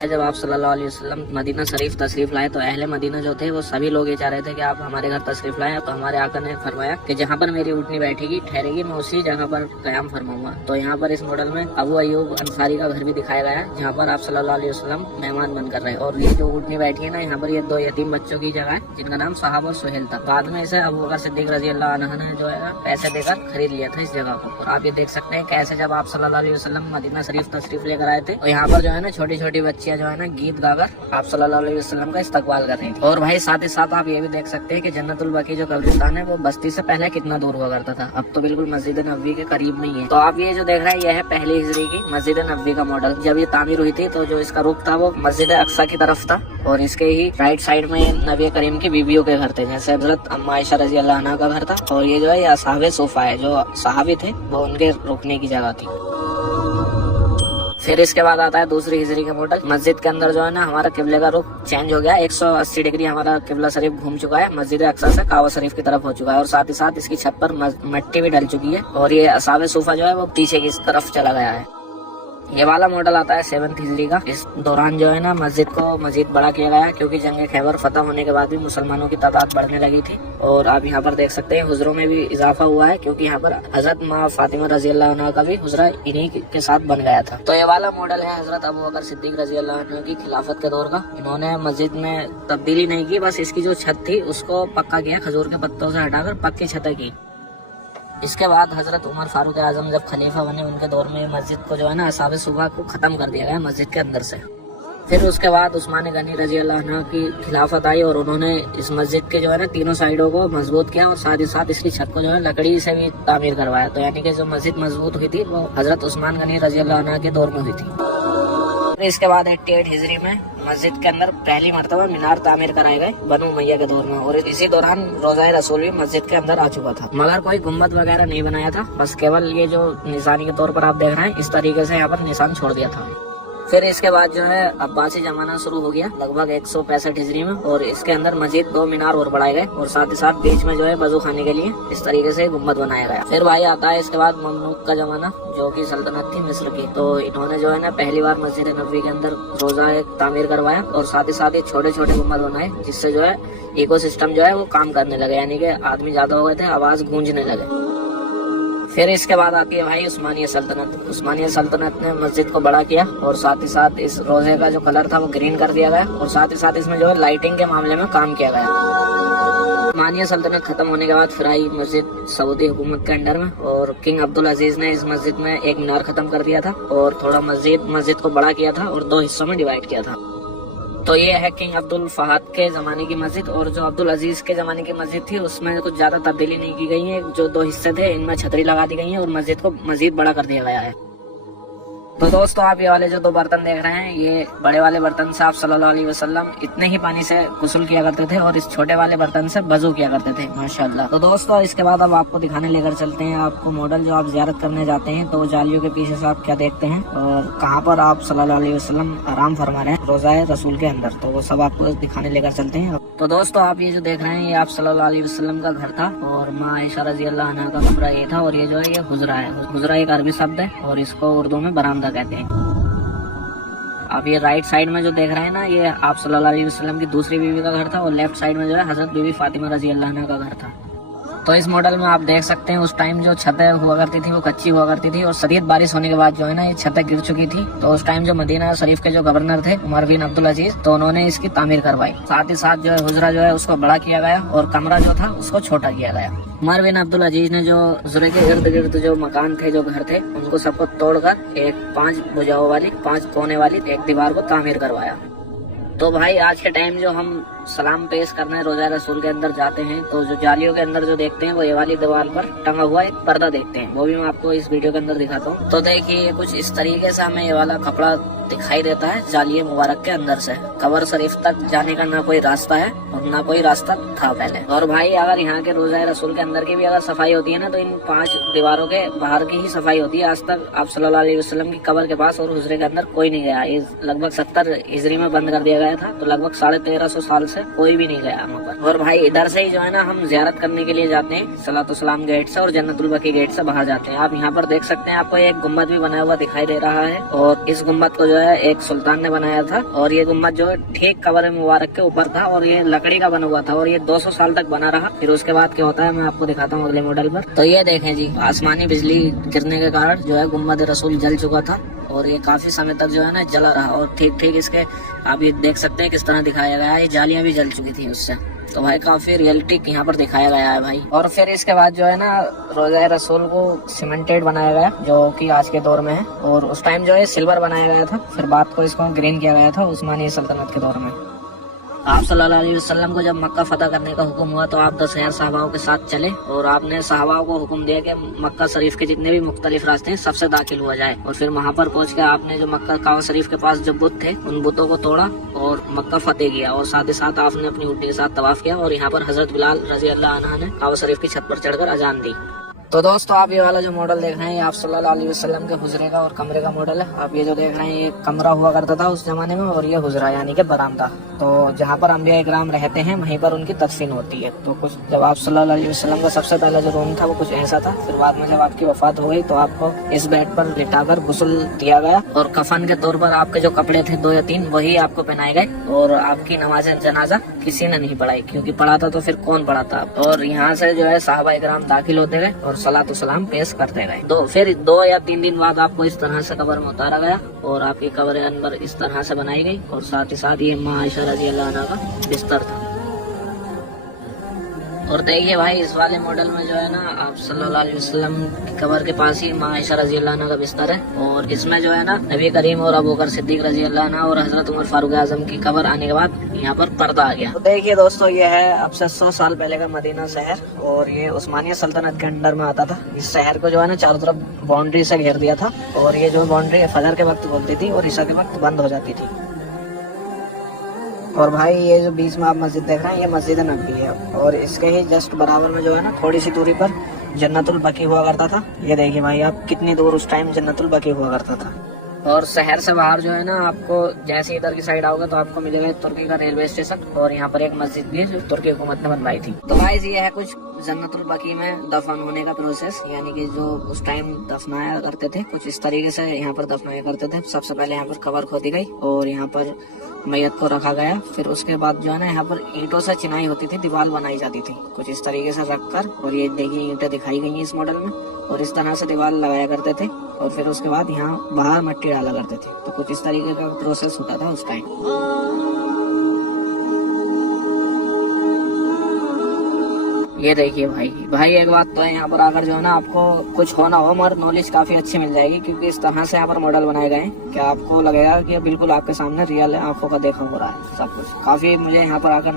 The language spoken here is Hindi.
जब आप सल्लल्लाहु अलैहि वसल्लम मदीना शरीफ तशरीफ लाए तो अहले मदीना जो थे वो सभी लोग ये चाह रहे थे कि आप हमारे घर तशरीफ लाएं। तो हमारे आका ने फरमाया कि जहाँ पर मेरी ऊँटनी बैठेगी ठहरेगी मैं उसी जगह पर कयाम फरमाऊंगा। तो यहाँ पर इस मॉडल में अबू अयूब अंसारी का घर भी दिखाया गया है जहाँ पर आप सल्लल्लाहु अलैहि वसल्लम मेहमान बनकर रहे। और ये जो ऊँटनी बैठी है ना, यहाँ पर ये दो यतीम बच्चों की जगह है जिनका नाम साहब और सुहेल था। बाद में इसे अबू बकर सिद्दीक रजी अल्लाह अन्हु ने जो है पैसे देकर खरीद लिया था इस जगह को। और आप ये देख सकते हैं कैसे जब आप सल्लल्लाहु अलैहि वसल्लम मदीना शरीफ तशरीफ लेकर आए थे तो यहाँ पर जो है ना छोटी छोटी बच्चियां जो है ना गीत गाकर आप सल्लल्लाहु अलैहि वसल्लम का इस्तकबाल कर रही थी। और भाई साथ ही साथ आप ये भी देख सकते हैं कि जन्नतुल बकी जो कब्रिस्तान है वो बस्ती से पहले कितना दूर हुआ करता था, अब तो बिल्कुल मस्जिद नबवी के करीब में ही है। तो आप ये जो देख रहे हैं ये है पहली हिजरी की मस्जिद नबवी का मॉडल। जब ये तामीर हुई थी तो जो इसका रुख था वो मस्जिद अक्सा की तरफ था और इसके ही राइट साइड में नबी करीम की बीवियों के घर थे, जैसे हजरत अम्मा आयशा रजी अल्लाह अन्हा का घर था। और ये जो है ये असहाबे सोफा है, जो सहाबी थे वो उनके रुकने की जगह थी। फिर इसके बाद आता है दूसरी हिजरी का मॉडल। मस्जिद के अंदर जो है ना हमारा किबले का रुख चेंज हो गया, 180 डिग्री हमारा किबला शरीफ घूम चुका है, मस्जिद अक्सा से काबा शरीफ की तरफ हो चुका है। और साथ ही साथ इसकी छत पर मिट्टी भी डल चुकी है और ये असाबे सोफा जो है वो पीछे की तरफ चला गया है। ये वाला मॉडल आता है 7th हिजरी का। इस दौरान जो है ना मस्जिद को मजीद बड़ा किया गया क्योंकि जंग खैबर फतह होने के बाद भी मुसलमानों की तादाद बढ़ने लगी थी। और आप यहाँ पर देख सकते हैं हुजरों में भी इजाफा हुआ है क्योंकि यहाँ पर हजरत माँ फातिमा रजी अल्लाह अन्हा का भी हुजरा इन्हीं के साथ बन गया था। तो ये वाला मॉडल है हजरत अबू बकर सिद्दीक रजी अल्लाह अन्हा की खिलाफत के दौर का। इन्होंने मस्जिद में तब्दीली नहीं की, बस इसकी जो छत थी उसको पक्का किया, खजूर के पत्तों से हटाकर पक्की छतें की। इसके बाद हजरत उमर फारूक आजम जब खलीफा बने उनके दौर में मस्जिद को जो है ना असाबे सुबह को खत्म कर दिया गया मस्जिद के अंदर से। फिर उसके बाद उस्मान गनी रजी अल्लाह अन्हु की खिलाफत आई और उन्होंने इस मस्जिद के जो है ना तीनों साइडों को मजबूत किया और साथ ही साथ इसकी छत को जो है लकड़ी से भी तामीर करवाया। तो यानी कि जो मस्जिद मजबूत हुई थी वो हजरत उस्मान गनी रजी अल्लाह अन्हु के दौर में हुई थी। इसके बाद 88 हिजरी में मस्जिद के अंदर पहली मरतबा मीनार तामीर कराए गए बनु उमैया के दौर में। और इसी दौरान रोज़ा रसूल भी मस्जिद के अंदर आ चुका था, मगर कोई गुम्बद वगैरह नहीं बनाया था, बस केवल ये जो निशानी के तौर पर आप देख रहे हैं इस तरीके से यहाँ पर निशान छोड़ दिया था। फिर इसके बाद जो है अब्बासी जमाना शुरू हो गया लगभग 165 हिजरी में और इसके अंदर मस्जिद 2 मीनार और बढ़ाए गए और साथ ही साथ बीच में जो है वजू खाने के लिए इस तरीके से गुम्बद बनाया गया। फिर भाई आता है इसके बाद ममलूक का जमाना जो कि सल्तनत थी मिस्र की। तो इन्होंने जो है ना पहली बार मस्जिद नबवी के अंदर रोजा एक तामीर करवाया और साथ ही साथ ये छोटे छोटे गुम्बद बनाए जिससे जो है इकोसिस्टम जो है वो काम करने लगे, यानी कि आदमी ज्यादा हो गए थे, आवाज गूंजने लगे। फिर इसके बाद आती है भाई उस्मानिया सल्तनत। उस्मानिया सल्तनत ने मस्जिद को बड़ा किया और साथ ही साथ इस रोजे का जो कलर था वो ग्रीन कर दिया गया और साथ ही साथ इसमें जो है लाइटिंग के मामले में काम किया गया। उस्मानिया सल्तनत खत्म होने के बाद फिर आई मस्जिद सऊदी हुकूमत के अंडर में और किंग अब्दुल अजीज ने इस मस्जिद में एक मीनार खत्म कर दिया था और थोड़ा मस्जिद को बड़ा किया था और 2 हिस्सों में डिवाइड किया था। तो ये है किंग अब्दुल फहद के जमाने की मस्जिद। और जो अब्दुल अजीज के जमाने की मस्जिद थी उसमें कुछ ज्यादा तब्दीली नहीं की गई है, जो 2 हिस्से थे इनमें छतरी लगा दी गई है और मस्जिद को मजीद बड़ा कर दिया गया है। तो दोस्तों आप ये वाले जो 2 बर्तन देख रहे हैं ये बड़े वाले बर्तन से आप सल्लल्लाहु अलैहि वसल्लम इतने ही पानी से गुस्ल किया करते थे और इस छोटे वाले बर्तन से वजू किया करते थे माशाअल्लाह। तो दोस्तों इसके बाद अब आपको दिखाने लेकर चलते हैं आपको मॉडल जो आप जियारत करने जाते हैं तो जालियों के पीछे से आप क्या देखते हैं और कहाँ पर आप सल्लल्लाहु अलैहि वसल्लम आराम फरमा रहे हैं रोज़ा रसूल के अंदर, तो वो सब आपको दिखाने लेकर चलते हैं। तो दोस्तों आप ये जो देख रहे हैं ये आप सल्लल्लाहु अलैहि वसल्लम का घर था और माँ आयशा रजी अल्लाह अन्हा का कमरा ये था और ये जो है ये हुजरा है। हुजरा एक अरबी शब्द है और इसको उर्दू में बरामदा कहते हैं। अब ये राइट साइड में जो देख रहे हैं ना ये आप सल्लल्लाहु अलैहि वसल्लम की दूसरी बीवी का घर था और लेफ्ट साइड में जो है हजरत बीवी फातिमा रजी अल्लाह अन्हा का घर था। तो इस मॉडल में आप देख सकते हैं उस टाइम जो छतें हुआ करती थी वो कच्ची हुआ करती थी और शदीद बारिश होने के बाद जो है ना ये छतें गिर चुकी थी। तो उस टाइम जो मदीना शरीफ के जो गवर्नर थे उमर बिन अब्दुल अजीज तो उन्होंने इसकी तामीर करवाई। साथ ही साथ जो है हुजरा जो है उसको बड़ा किया गया और कमरा जो था उसको छोटा किया गया। उमर बिन अब्दुल अजीज ने जो हुजरे के इर्द गिर्द जो मकान थे जो घर थे उनको सबको तोड़कर एक 5 भुजाओं वाली 5 कोने वाली एक दीवार को तामीर करवाया। तो भाई आज के टाइम जो हम सलाम पेश करने रोज़ा रसूल के अंदर जाते हैं तो जो जालियों के अंदर जो देखते हैं वो ये वाली दीवार पर टंगा हुआ एक पर्दा देखते हैं, वो भी मैं आपको इस वीडियो के अंदर दिखाता हूँ। तो देखिए कुछ इस तरीके से हमें ये वाला कपड़ा दिखाई देता है जालिये मुबारक के अंदर से। कबर शरीफ तक जाने का ना कोई रास्ता है और ना कोई रास्ता था पहले। और भाई अगर यहाँ के रोज़ा रसूल के अंदर की भी अगर सफाई होती है ना तो इन 5 दीवारों के बाहर की ही सफाई होती है। आज तक आप सल्लल्लाहु अलैहि वसल्लम की कबर के पास और हुजरे के अंदर कोई नहीं गया। ये लगभग 70 हिजरी में बंद कर दिया गया था, तो लगभग 1350 साल से से कोई भी नहीं गया वहाँ पर। और भाई इधर से ही जो है ना हम ज़ियारत करने के लिए जाते हैं, सलातो सलाम गेट से और जन्नतुल बकी गेट से बाहर जाते हैं। आप यहाँ पर देख सकते हैं, आपको एक गुम्बद भी बना हुआ दिखाई दे रहा है, और इस गुम्बद को जो है एक सुल्तान ने बनाया था, और ये गुम्बद जो है ठीक कब्र मुबारक के ऊपर था, और ये लकड़ी का बना हुआ था, और ये 200 साल तक बना रहा। फिर उसके बाद क्या होता है मैं आपको दिखाता हूँ अगले मॉडल पर। तो ये देखें जी, आसमानी बिजली गिरने के कारण जो है गुम्बद रसूल जल चुका था, और ये काफी समय तक जो है ना जला रहा। और ठीक इसके आप ये देख सकते हैं किस तरह दिखाया गया है, ये जालियां भी जल चुकी थी उससे। तो भाई काफी रियलिस्टिक यहाँ पर दिखाया गया है भाई। और फिर इसके बाद जो है ना रोज़ा रसूल को सीमेंटेड बनाया गया, जो कि आज के दौर में है, और उस टाइम जो है सिल्वर बनाया गया था, फिर बाद को इसको ग्रीन किया गया था उस्मानी सल्तनत के दौर में। आप सल्लल्लाहु अलैहि वसल्लम को जब मक्का फतह करने का हुक्म हुआ तो आप 10,000 सहाबाओं के साथ चले, और आपने सहाबाओं को हुक्म दिया कि मक्का शरीफ के जितने भी मुख्तलिफ रास्ते हैं सबसे दाखिल हुआ जाए। और फिर वहाँ पर पहुँच के आपने जो मक्का काबा शरीफ के पास जो बुत थे उन बुतों को तोड़ा और मक्का फतेह किया, और साथ ही साथ आपने अपनी ऊँट के साथ तवाफ किया, और यहाँ पर हजरत बिलाल रजी अल्लाह अन्हु ने काबा शरीफ की छत पर चढ़कर अजान दी। तो दोस्तों आप ये वाला जो मॉडल देख रहे हैं, ये आप सल्लल्लाहु अलैहि वसल्लम के हुजरे का और कमरे का मॉडल है। आप ये जो देख रहे हैं ये कमरा हुआ करता था उस जमाने में, और ये हुजरा यानी कि बरामदा। तो जहाँ पर अंबिया इकराम रहते हैं वहीं पर उनकी तदफीन होती है। तो कुछ जब आप सल्लल्लाहु अलैहि वसल्लम का सबसे पहला जो रूम था वो कुछ ऐसा था। फिर बाद में जब आपकी वफात हो गई तो आपको इस बेड पर लिटाकर गुस्ल दिया गया, और कफन के तौर पर आपके जो कपड़े थे 2 या 3 वही आपको पहनाए गए, और आपकी नमाज जनाजा किसी ने नहीं पढ़ाई, क्योंकि पढ़ा था तो फिर कौन पढ़ाता। और यहाँ से जो है सहाबा इकराम दाखिल होते गए और सलातो सलाम पेश करते गए। फिर 2 या 3 दिन बाद आपको इस तरह से कब्र में उतारा गया, और आपकी कब्र अनवर इस तरह से बनाई गई, और साथ ही साथ ये माँ आयशा रजी अल्लाह अन्हा का बिस्तर था। और देखिए भाई इस वाले मॉडल में जो है ना आप सल्लल्लाहु अलैहि वसल्लम की कब्र के पास ही माँ आयशा रजी अल्लाह अन्हा का बिस्तर है, और इसमें जो है ना नबी करीम और अबू बकर सिद्दीक रजी अल्लाह अन्हा और हजरत उमर फारूक आजम की कब्र आने के बाद यहाँ पर पर्दा आ गया। तो देखिए दोस्तों ये है अब से 100 साल पहले का मदीना शहर, और ये उस्मानिया सल्तनत के अंडर में आता था। इस शहर को जो है ना चारों तरफ बाउंड्री से घेर दिया था, और ये जो बाउंड्री फजर के वक्त बोलती थी और ईशा के वक्त बंद हो जाती थी। और भाई ये जो बीच में आप मस्जिद देख रहे हैं ये मस्जिद नबवी है, और इसके ही जस्ट बराबर में जो है ना थोड़ी सी दूरी पर जन्नतुल बकी हुआ करता था। ये देखिए भाई आप कितनी दूर उस टाइम जन्नतुल बकी हुआ करता था। और शहर से बाहर जो है ना आपको जैसे इधर की साइड आओगे तो आपको मिलेगा तुर्की का रेलवे स्टेशन, और यहाँ पर एक मस्जिद भी है जो तुर्की हुकूमत ने बनवाई थी। तो भाई ये है कुछ जन्नतुल बकी में दफन होने का प्रोसेस, यानी कि जो उस टाइम दफनाया करते थे कुछ इस तरीके से यहाँ पर दफनाया करते थे। सबसे पहले यहाँ पर कब्र खोदी गई और यहाँ पर मैयत को रखा गया, फिर उसके बाद जो है ना यहाँ पर ईंटों से चिनाई होती थी, दीवार बनाई जाती थी कुछ इस तरीके से रखकर, और ये देखिए ईंटें दिखाई गई हैं इस मॉडल में, और इस तरह से दीवार लगाया करते थे, और फिर उसके बाद यहाँ बाहर मट्टी डाला करते थे। तो कुछ इस तरीके का प्रोसेस होता था उस टाइम। ये देखिए भाई एक बात तो है, यहाँ पर आकर जो है ना आपको कुछ हो ना हो मगर नॉलेज काफी अच्छी मिल जाएगी, क्योंकि इस तरह से यहाँ पर मॉडल बनाए गए हैं कि आपको लगेगा कि बिल्कुल आपके सामने रियल है, आंखों का देखा हो रहा है सब कुछ। काफी मुझे यहाँ पर आकर